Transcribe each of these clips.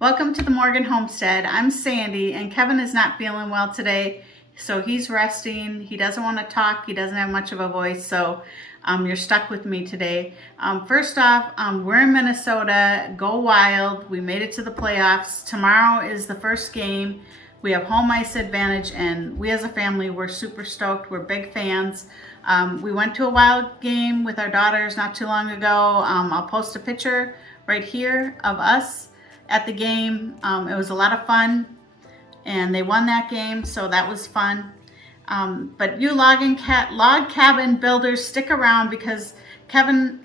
Welcome to the Morgan Homestead. I'm Sandy, and Kevin is not feeling well today, so he's resting. He doesn't want to talk. He doesn't have much of a voice, so you're stuck with me today. First off, we're in Minnesota. Go Wild. We made it to the playoffs. Tomorrow is the first game. We have home ice advantage, and we as a family, we're super stoked. We're big fans. We went to a Wild game with our daughters not too long ago. I'll post a picture right here of us at the game. It was a lot of fun, and they won that game, so that was fun. But you log cabin builders, stick around because Kevin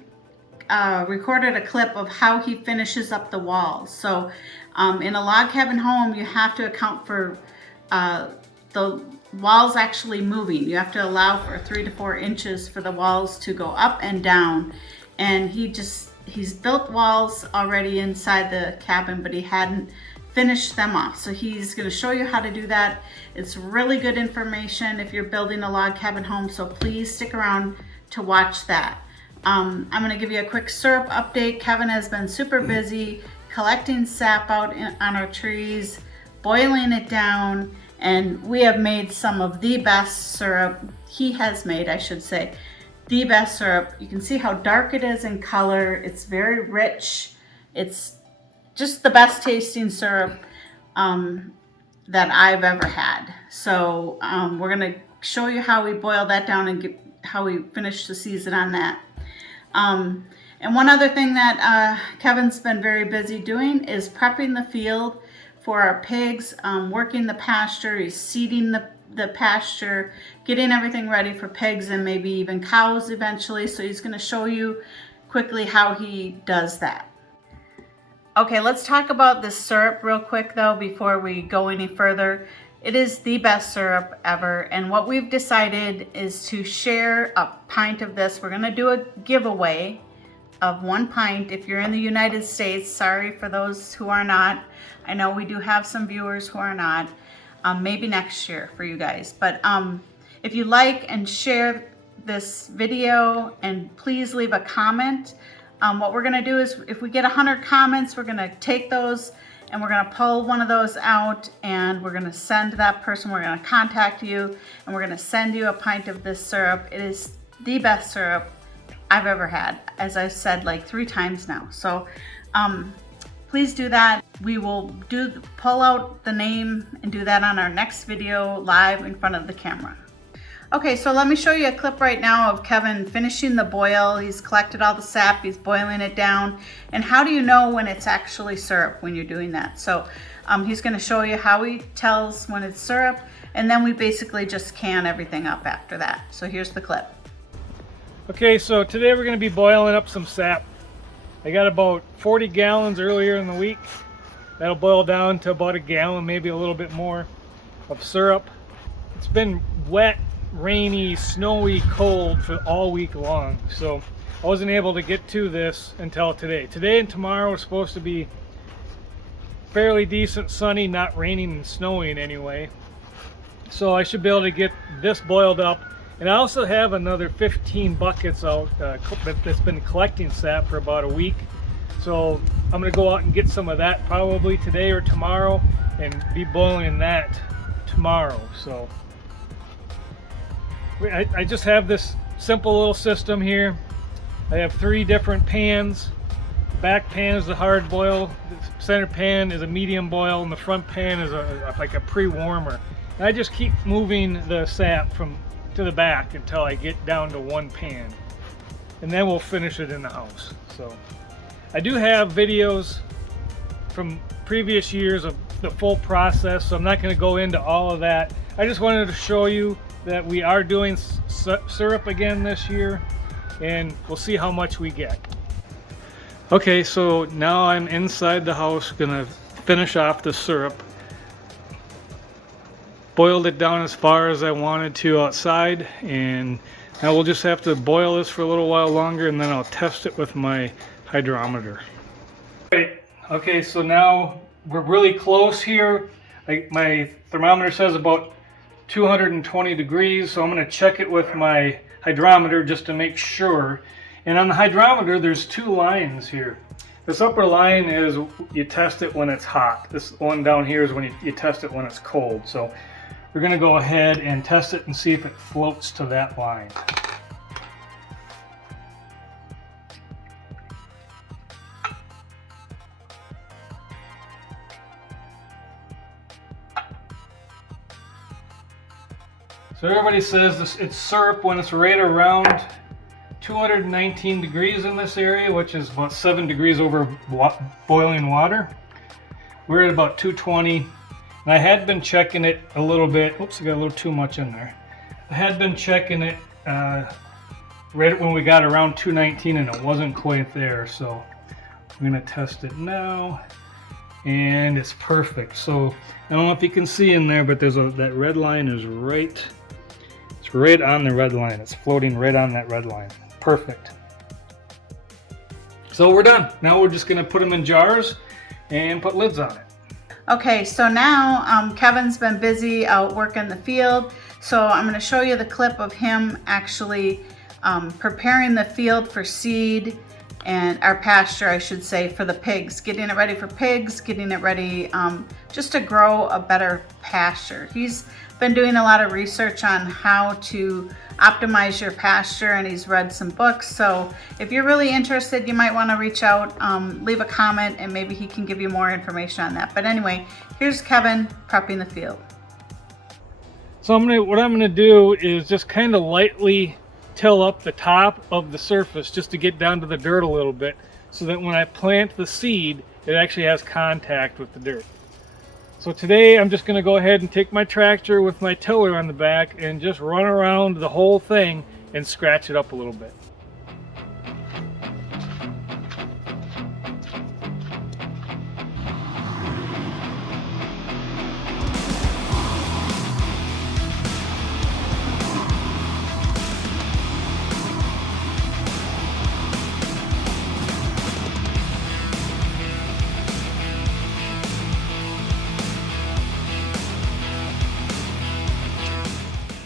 recorded a clip of how he finishes up the walls. So in a log cabin home, you have to account for the walls actually moving. You have to allow for 3 to 4 inches for the walls to go up and down. And he's built walls already inside the cabin, but he hadn't finished them off. So he's going to show you how to do that. It's really good information if you're building a log cabin home, so please stick around to watch that. I'm going to give you a quick syrup update. Kevin has been super busy collecting sap out on our trees, boiling it down, and we have made some of the best syrup. He has made, I should say, the best syrup. You can see how dark it is in color. It's very rich. It's just the best tasting syrup that I've ever had. So we're going to show you how we boil that down and how we finish the season on that. And one other thing that Kevin's been very busy doing is prepping the field for our pigs, working the pasture. He's seeding the pasture, getting everything ready for pigs and maybe even cows eventually. So he's going to show you quickly how he does that. Okay, let's talk about this syrup real quick though before we go any further. It is the best syrup ever, and what we've decided is to share a pint of this. We're going to do a giveaway of 1 pint if you're in the United States. Sorry for those who are not. I know we do have some viewers who are not. Maybe next year for you guys. But if you like and share this video, and please leave a comment. What we're going to do is if we get 100 comments, we're going to take those and we're going to pull one of those out, and we're going to send that person, we're going to contact you, and we're going to send you a pint of this syrup. It is the best syrup I've ever had, as I've said like 3 times now. So please do that. We will pull out the name and do that on our next video live in front of the camera. Okay, so let me show you a clip right now of Kevin finishing the boil. He's collected all the sap, he's boiling it down. And how do you know when it's actually syrup when you're doing that? So he's going to show you how he tells when it's syrup, and then we basically just can everything up after that. So here's the clip. Okay, so today we're going to be boiling up some sap. I got about 40 gallons earlier in the week. That'll boil down to about 1 gallon, maybe a little bit more of syrup. It's been wet, rainy, snowy, cold for all week long, so I wasn't able to get to this until today. Today and tomorrow are supposed to be fairly decent, sunny, not raining and snowing anyway. So I should be able to get this boiled up. And I also have another 15 buckets out that's been collecting sap for about a week. So I'm going to go out and get some of that probably today or tomorrow and be boiling that tomorrow. So I just have this simple little system here. I have 3 different pans. The back pan is the hard boil, the center pan is a medium boil, and the front pan is like a pre-warmer. And I just keep moving the sap from to the back until I get down to 1 pan, and then we'll finish it in the house. So I do have videos from previous years of the full process, so I'm not going to go into all of that. I just wanted to show you that we are doing syrup again this year, and we'll see how much we get. Okay, so now I'm inside the house gonna finish off the syrup. Boiled it down as far as I wanted to outside, and now we'll just have to boil this for a little while longer, and then I'll test it with my hydrometer. Okay, so now we're really close here. My thermometer says about 220 degrees, so I'm going to check it with my hydrometer just to make sure. And on the hydrometer there's 2 lines here. This upper line is you test it when it's hot. This one down here is when you test it when it's cold. So we're going to go ahead and test it and see if it floats to that line. So everybody says it's syrup when it's right around 219 degrees in this area, which is about 7 degrees over boiling water. We're at about 220, and I had been checking it a little bit. Oops, I got a little too much in there. I had been checking it right when we got around 219, and it wasn't quite there. So I'm gonna test it now, and it's perfect. So I don't know if you can see in there, but that red line is right. It's right on the red line. It's floating right on that red line. Perfect. So we're done. Now we're just going to put them in jars and put lids on it. Okay, so now Kevin's been busy out working the field. So I'm going to show you the clip of him actually preparing the field for seed and our pasture, I should say, for the pigs, getting it ready for pigs, getting it ready just to grow a better pasture. He's been doing a lot of research on how to optimize your pasture, and he's read some books. So if you're really interested, you might want to reach out, leave a comment, and maybe he can give you more information on that. But anyway, here's Kevin prepping the field. So what I'm gonna do is just kind of lightly till up the top of the surface just to get down to the dirt a little bit, so that when I plant the seed, it actually has contact with the dirt. So today I'm just going to go ahead and take my tractor with my tiller on the back and just run around the whole thing and scratch it up a little bit.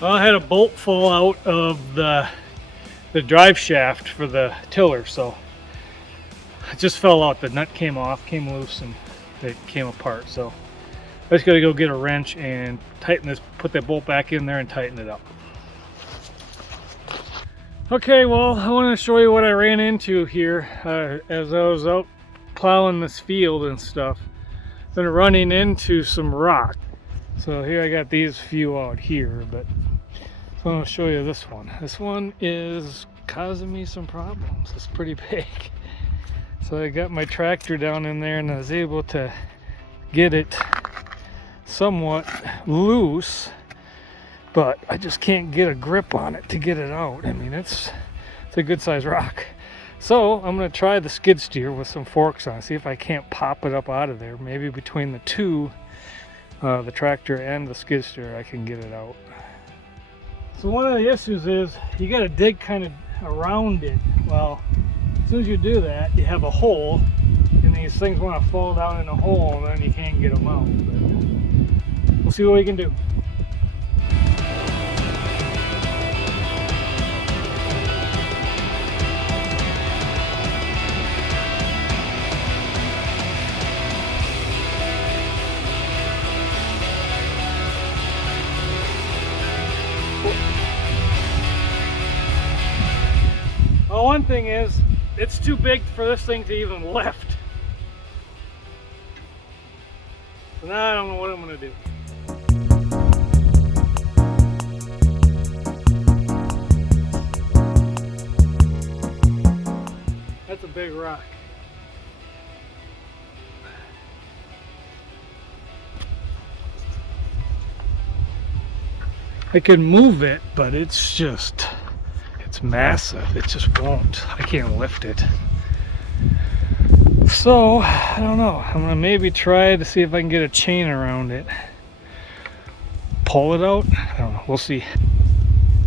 Well, I had a bolt fall out of the drive shaft for the tiller, so it just fell out. The nut came off, came loose, and it came apart. So I just got to go get a wrench and tighten this, put that bolt back in there and tighten it up. Okay, well, I want to show you what I ran into here as I was out plowing this field and stuff. Been running into some rock. So here I got these few out here, but so I'm going to show you this one. This one is causing me some problems. It's pretty big. So I got my tractor down in there and I was able to get it somewhat loose, but I just can't get a grip on it to get it out. I mean, it's a good size rock. So I'm going to try the skid steer with some forks on, see if I can't pop it up out of there. Maybe between the two, the tractor and the skid steer, I can get it out. So one of the issues is you got to dig kind of around it. Well, as soon as you do that, you have a hole, and these things want to fall down in a hole, and then you can't get them out. But we'll see what we can do. Well, one thing is, it's too big for this thing to even lift. So now I don't know what I'm going to do. That's a big rock. I can move it, but it's massive. It just won't. I can't lift it. So, I don't know. I'm gonna maybe try to see if I can get a chain around it. Pull it out? I don't know. We'll see.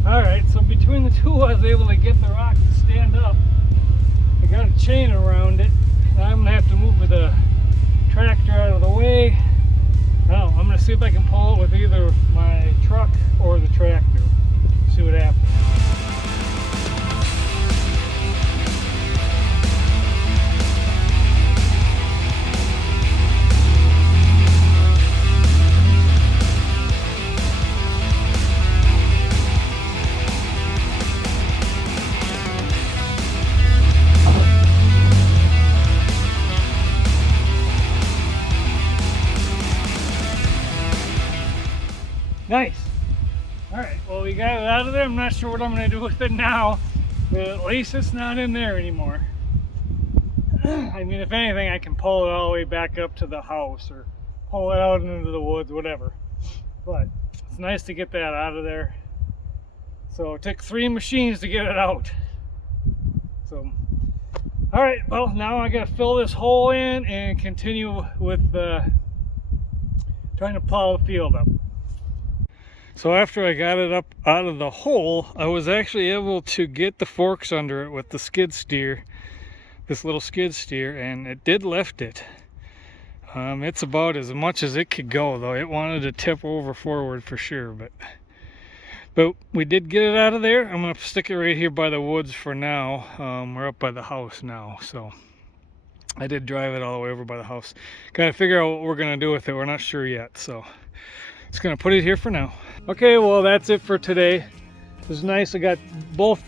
Alright, so between the two I was able to get the rock to stand up. I got a chain around it. I'm gonna have to move the tractor out of the way. Now, I'm gonna see if I can pull it with either my truck or the tractor. See what happens. Nice. All right, well, we got it out of there. I'm not sure what I'm going to do with it now, but at least it's not in there anymore. I mean, if anything, I can pull it all the way back up to the house or pull it out into the woods, whatever. But it's nice to get that out of there. So it took 3 machines to get it out. So, all right, well, now I got to fill this hole in and continue with trying to plow the field up. So after I got it up out of the hole, I was actually able to get the forks under it with the skid steer, this little skid steer, and it did lift it. It's about as much as it could go, though. It wanted to tip over forward for sure, but we did get it out of there. I'm going to stick it right here by the woods for now. We're up by the house now, so I did drive it all the way over by the house. Got to figure out what we're going to do with it. We're not sure yet, so just going to put it here for now. Okay, well, that's it for today. It was nice. I got both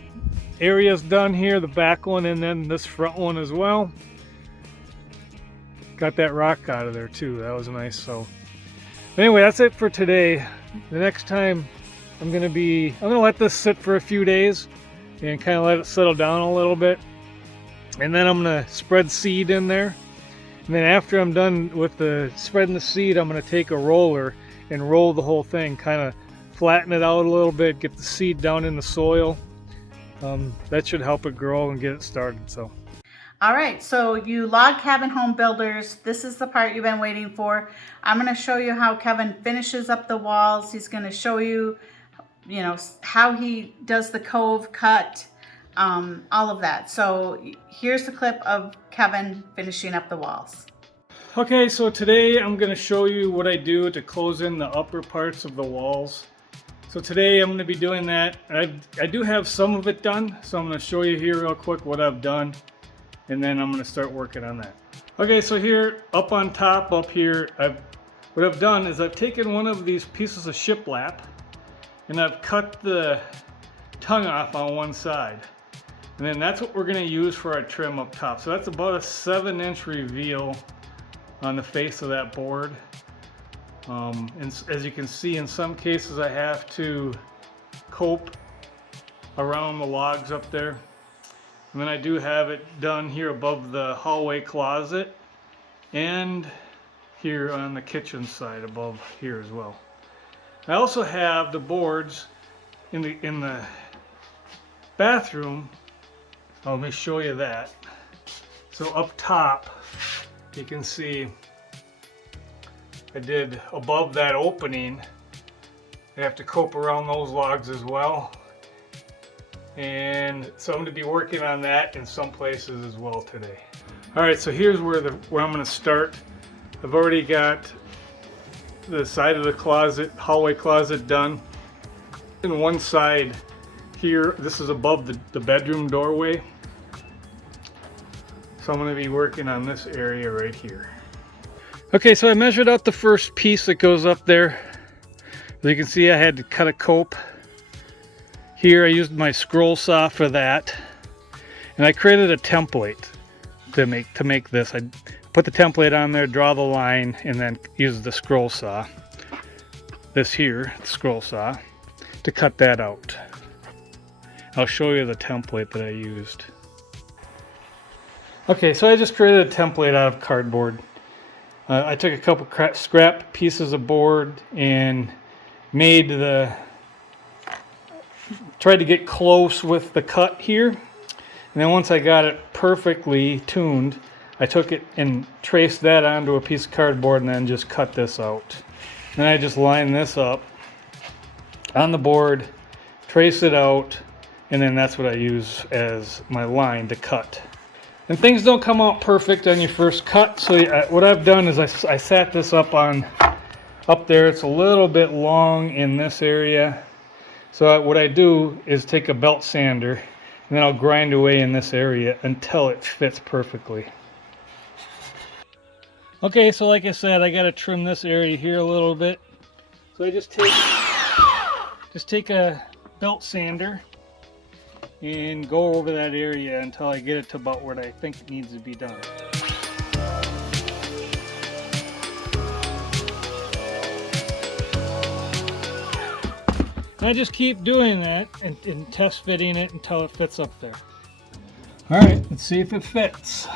areas done here, the back one and then this front one as well. Got that rock out of there too. That was nice. So anyway, that's it for today. The next time I'm gonna let this sit for a few days and kind of let it settle down a little bit, and then I'm gonna spread seed in there. And then after I'm done with the spreading the seed, I'm gonna take a roller and roll the whole thing, kind of flatten it out a little bit, get the seed down in the soil. That should help it grow and get it started. So all right, so you log cabin home builders, this is the part you've been waiting for. I'm going to show you how Kevin finishes up the walls. He's going to show you, how he does the cove cut, all of that. So here's the clip of Kevin finishing up the walls. okay, so today I'm going to show you what I do to close in the upper parts of the walls. So today I'm going to be doing that. I do have some of it done, so I'm going to show you here real quick what I've done, and then I'm going to start working on that. Okay, so here up on top up here, what I've done is I've taken one of these pieces of shiplap and I've cut the tongue off on one side, and then that's what we're going to use for our trim up top. So that's about a 7-inch reveal on the face of that board. And as you can see, in some cases I have to cope around the logs up there. And then I do have it done here above the hallway closet and here on the kitchen side above here as well. I also have the boards in the bathroom. Let me show you that. So up top you can see I did above that opening. I have to cope around those logs as well. And so I'm going to be working on that in some places as well today. Alright, so here's where I'm going to start. I've already got the side of the closet, hallway closet done. And one side here, this is above the bedroom doorway. So I'm going to be working on this area right here. Okay, so I measured out the first piece that goes up there. As you can see, I had to cut a cope. Here I used my scroll saw for that. And I created a template to make this. I put the template on there, draw the line, and then use the scroll saw. This here, the scroll saw, to cut that out. I'll show you the template that I used. Okay, so I just created a template out of cardboard. I took a couple scrap pieces of board and tried to get close with the cut here. And then once I got it perfectly tuned, I took it and traced that onto a piece of cardboard and then just cut this out. Then I just line this up on the board, trace it out, and then that's what I use as my line to cut. And things don't come out perfect on your first cut, so what I've done is I sat this up there. It's a little bit long in this area. So what I do is take a belt sander and then I'll grind away in this area until it fits perfectly. Okay, so like I said, I got to trim this area here a little bit. So I just take a belt sander and go over that area until I get it to about where I think it needs to be done. I just keep doing that and test fitting it until it fits up there. All right, let's see if it fits.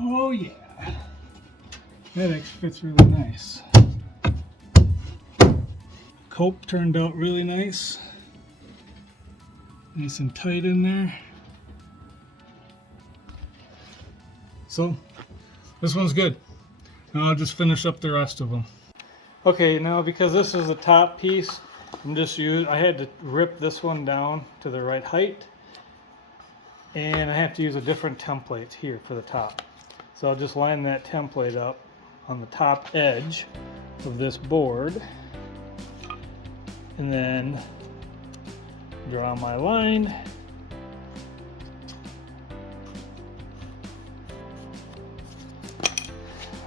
Oh yeah, that actually fits really nice. Cope turned out really nice. Nice and tight in there. So this one's good. Now I'll just finish up the rest of them. Okay, now because this is the top piece, I had to rip this one down to the right height, and I have to use a different template here for the top. So I'll just line that template up on the top edge of this board, and then draw my line.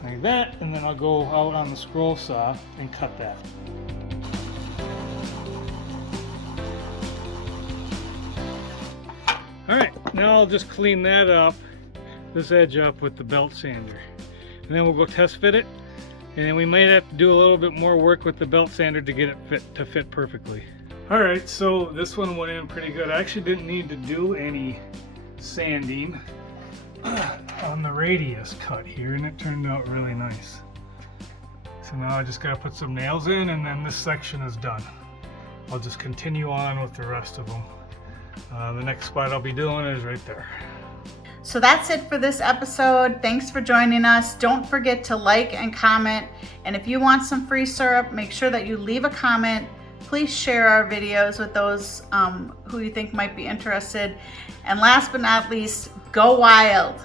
Like that, and then I'll go out on the scroll saw and cut that. Alright, now I'll just clean that up, this edge up with the belt sander. And then we'll go test fit it, and then we might have to do a little bit more work with the belt sander to get it fit perfectly. Alright, so this one went in pretty good. I actually didn't need to do any sanding on the radius cut here, and it turned out really nice. So now I just gotta put some nails in, and then this section is done. I'll just continue on with the rest of them. The next spot I'll be doing is right there. So that's it for this episode. Thanks for joining us. Don't forget to like and comment, and if you want some free syrup, make sure that you leave a comment. Please share our videos with those who you think might be interested. And last but not least, go wild.